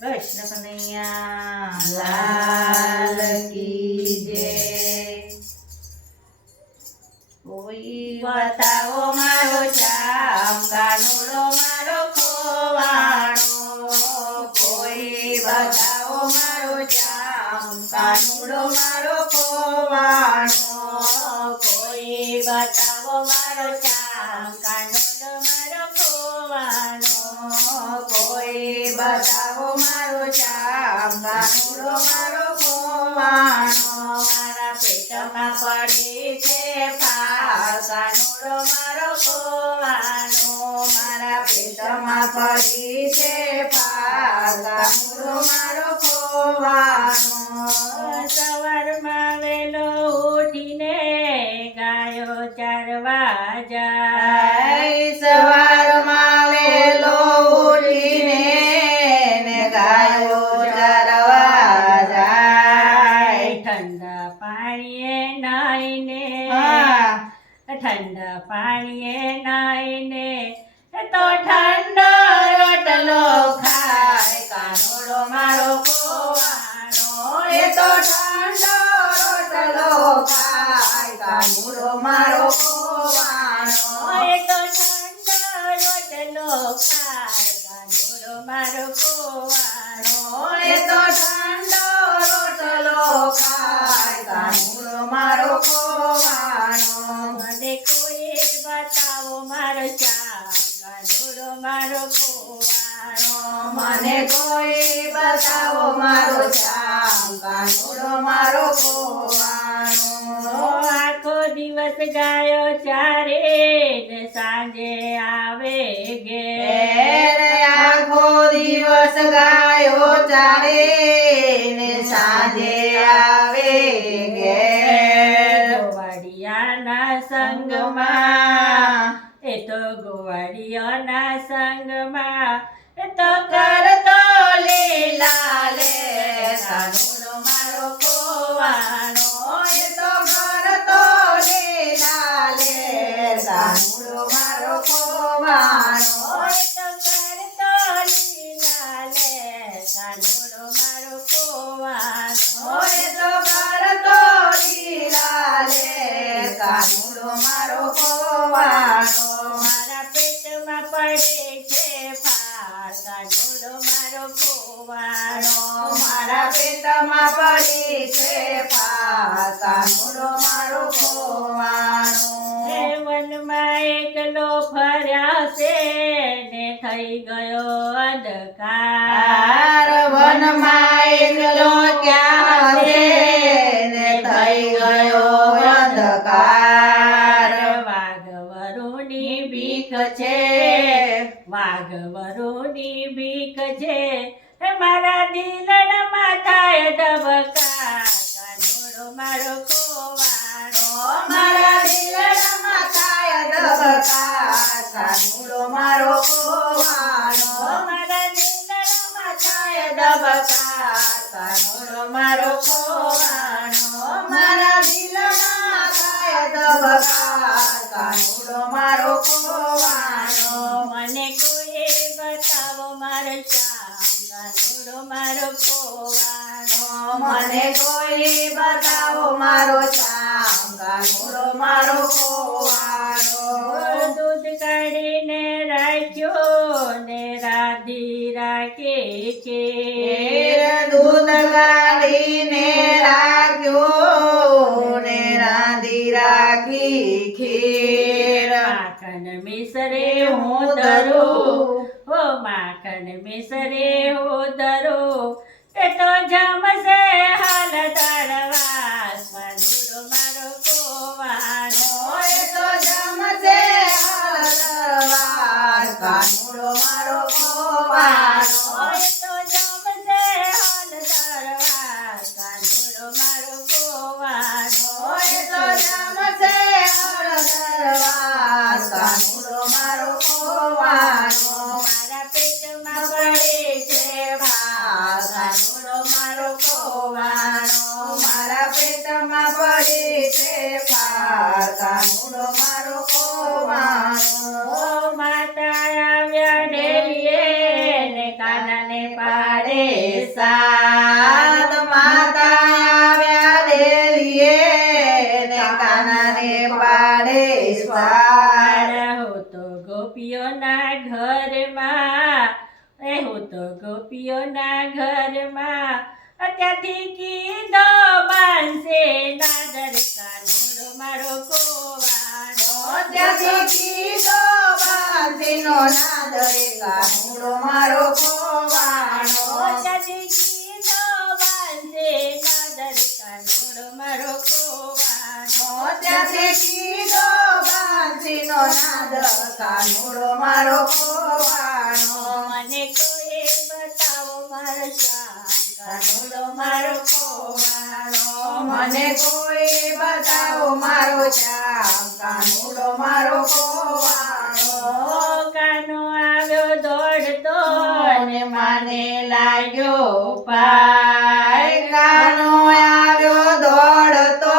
કૃષ્ણ કનૈયા લાલ કી જય. કોઈ બતાવો મારો ચામ કાનુડો મારો ખોવાણો. કોઈ બતાવો મારો ચામ કાનુડો મારો ખોવાણો. કોઈ બતાવો મારો ચામ કાનુડો મારો ખોવાણો. કોઈ બતાવો મારો ચામ કાનુડો મારો ખોવાણો. મારા પેટમાં પડી છે ફાલ કાનુડો મારો ખોવાણો. મારા પેટમાં પડી છે ફાલ કાનુડો મારો ખોવાણો. સવારમાં વેલો ઉઠીને ગાયો ચારવા જાય. સવારમાં વેલો ઉઠીને ને ગાયો ચરવા જાય. ઠંડા પાણીએ નાઈને ઠંડા પાણીએ નાઈને તો ઠંડો રોટલો ખાય કાનુડો મારો ખોવાણો. એ તો ઠંડો રોટલો ખાય કાનુડો મારો ખોવાણો. એ તો ઠંડો રોટલો ખાય કાનુડો મારો ખોવાણો. એ તો ઠંડો રોટલો ખાય કાનુડો મારો ખોવાણો. મને કોઈ બતાવો મારો ચામ કાનુડો મારો ખોવાણો. મને કોઈ બતાવો મારો ચામ કાનુડો મારો ખોવાણો. આખો દિવસ ગાયો ચારે ને સાંજે આવે ઘેર. આખો દિવસ ગાયો ચારે ને સાંજે આવે ઘેર. ગોવાળિયાના સંગમાં એ તો ગોવાળિયાના સંગમાં એ તો કરતો લીલા લે કાનુડો મારો ખોવાણો. એ તો કરતો લીલા લે કાનુડો મારો ખોવાણો. એ તો કરતો લીલા લે કાનુડો મારો ખોવાણો. એ તો કરતો લીલા લે કાનુડો મારો ખોવાણો. મારા પેટમાં પડે છે ફાલ કાનુડો મારો ખોવાણો. મારા પેટમાં પડી છે ફાલ કાનુડો મારો ખોવાણો. હે વનમાં એકલો ફર્યા છે ને થઈ ગયો અંધકાર. વનમાં એકલો ક્યાં છે ને થઈ ગયો અંધકાર. વાઘવરુની ભીખ છે વાઘવરુની ભીખ છે મારા દિલમાં થાય ધબકાર કાનુડો મારો ખોવાણો. મારા દિલમાં થાય ધબકાર કાનુડો મારો ખોવાણો. મારા દિલમાં થાય ધબકાર કાનુડો મારો ખોવાણો. મારા દિલમાં થાય ધબકાર કાનુડો મારો ખોવાણો. મને કોઈ બતાવો મારો ચામ કાનુડો મારો ખોવાણો. મને કોઈ બતાવો મારો ચામ કાનુડો મારો ખોવાણો. દૂધ કાઢીને રાખ્યો ને રાધી રાખે છે. દૂધ કાઢીને રાખ્યો ને રાંધી રાખી ખીર. માખણ મિસરે હું ધરું હો માખણ મિસરે હું ધરું તે તો જમશે હાલ તળવા કાનુડો મારો ખોવાણો. એ તો જમશે હળદરવાર કાનુડો મારો ખોવાણો. એ તો જમશે હાલ તળવા કાનુડો મારો ખોવાણો. એ તો જમશે હળદરવાર કાનુડો મારો ખોવાણો. મારા પેટમાં પડે છે ફાલ કાનુડો મારો ખોવાણો. મારા પેટમાં પડે છે ફાલ કાનુડો મારો ખોવાણો. માતા આવ્યા ડેલીએ ને કાના કાનાને પાડે સાત માતા આવ્યા દેલીએ ને કાનાને પાડે સાત હું તો ગોપીઓના ઘરમાં હું તો ગોપીઓના ઘરમાં ત્યાંથી કીધો બાંધશે નાદર કાનુડો મારો કોવાડો ત્યાંથી કીધો બાંધીનો નાદરે કાનુડો મારો ખોવાણો ત્યાંથી કીધો બાંધશે નાદર કાનુડો મારો કોવાડો ત્યાંથી કીધો બાંધીનો નાદ કાનુડો મારો ખોવાણો મને કોઈ બતાવો મારો શ્યામ કાનુડો મારો ખોવાડો મને કોઈ બતાવો મારો શ્યામ કાનુડો મારો ખોવાણો કાનો આવ્યો દોડતો અને માને લાગ્યો પાય કાનો આવ્યો દોડતો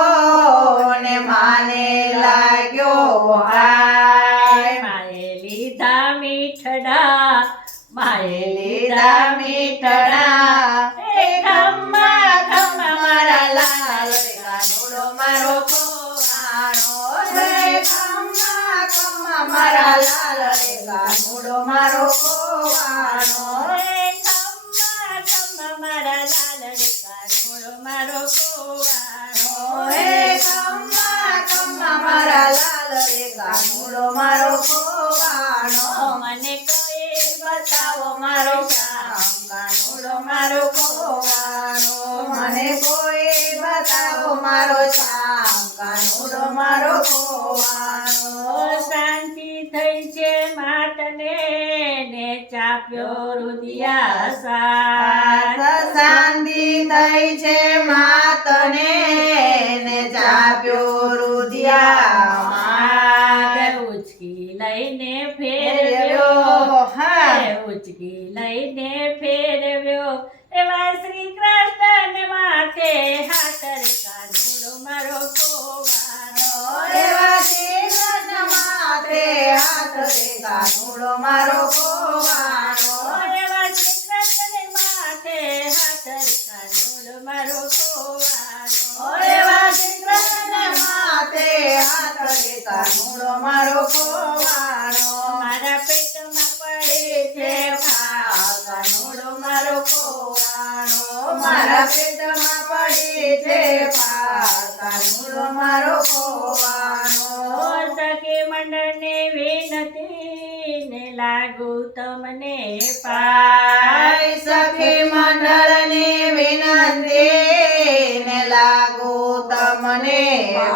ને માને લાગ્યો હાય માએ લીધા મીઠડા માએ લીધા મીઠડા એ ખમ્મા ખમ્મા મારા લાલ રે કાનુડો મારો ખોવાણો રે ખમ્મા ખમ્મા મારા લાલ રે કાનુડો મારો ખોવાણો એ ખમ્મા ખમ્મા મારા લાલ રે કાનુડો મારો ખોવાણો હે ખમ્મા ખમ્મા મારા લાલ રે કાનુડો મારો ખોવાણો મને કોઈ બતાવો મારો શ્યામ કાનુડો મારો ખોવાણો મને કોઈ બતાવો મારો શ્યામ કાનુડો મારો ખોવાણો શાંતિ થઈ છે માટને ને ચાપ્યો રુદિયા સાથ શાંતિ થઈ છે માતને ને ચાપ્યો રુદિયા ઉચકી લઈને ફેરવ્યો ઉચકી લઈને ફેરવ્યો એવા શ્રી કૃષ્ણ માથે હાથ રે કાનુડો મારો ખોવાણો એવા શ્રી કૃષ્ણ માથે હાથ રે કાનુડો મારો ખોવાણો એવા શ્રી કૃષ્ણ માથે હાથ રે કાનુડો મારો ખોવાણો એવા શ્રી કૃષ્ણ માથે હાથ રે કાનુડો મારો ખોવાણો મારા પેટમાં પડે છે ફાવ કાનુડો મારો ખોવાણો મારા પેટમાં પડે છે પાર કાનુડો મારો ખોવાણો સખી મંડળને વિનતી ને લાગુ તમને પાય સખી મંડળની વિનંતી ને લાગુ તમને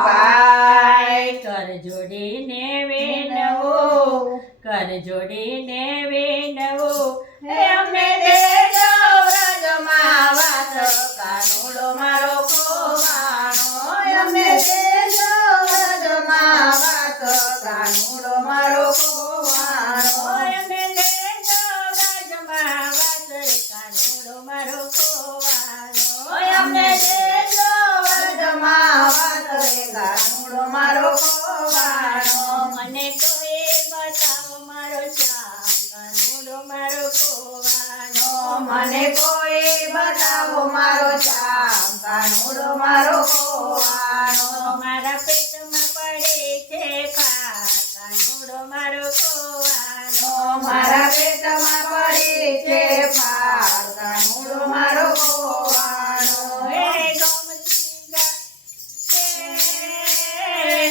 પાય કર જોડીને વિનવું કર જોડીને વિનવું હે અમને દેજો વ્રજમાં વાસ કાનુડો મારો ખોવાણો અમને દેજો વ્રજમાં વાસ કાનુડો મારો ખોવાણો એમને લેજો રાજમાં વાસરે કાનુડો મારો ખોવાણો અમને દેજો વ્રજમાં વાસ કાનુડો મારો ખોવાણો મને કોઈ બતાવો મારો શ્યામ કાનુડો મારો ખોવાણો મને કોઈ બતાવો મારો શ્યામ કાનુડો મારો ખોવાણો મારા પેટમાં પડે છે ફાર કાનુડો મારો ખોવાણો મારા પેટમાં પડે છે ફાર કાનુડો મારો ખોવાણો હે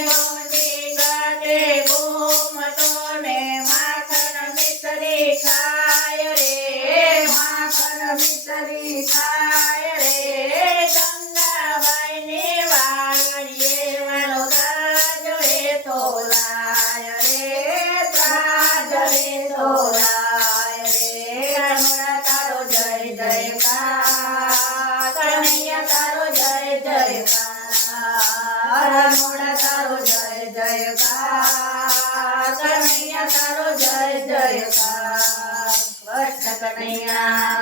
ગોમતી ગાતે ગોમતો ને માખણ મિસરી ખાય રે માખણ મિસરી ખાય રે ગંગાબાઈને વાળીએ વાળો ગાજ હે તોલાય રે ત્રાજ રે તોલાય રે કાનુડા તારો જય જયકાર કનૈયા તારો જય જયકાર કાનુડા તારો જય જયકાર કનૈયા તારો જય જયકાર કૃષ્ણ કનૈયા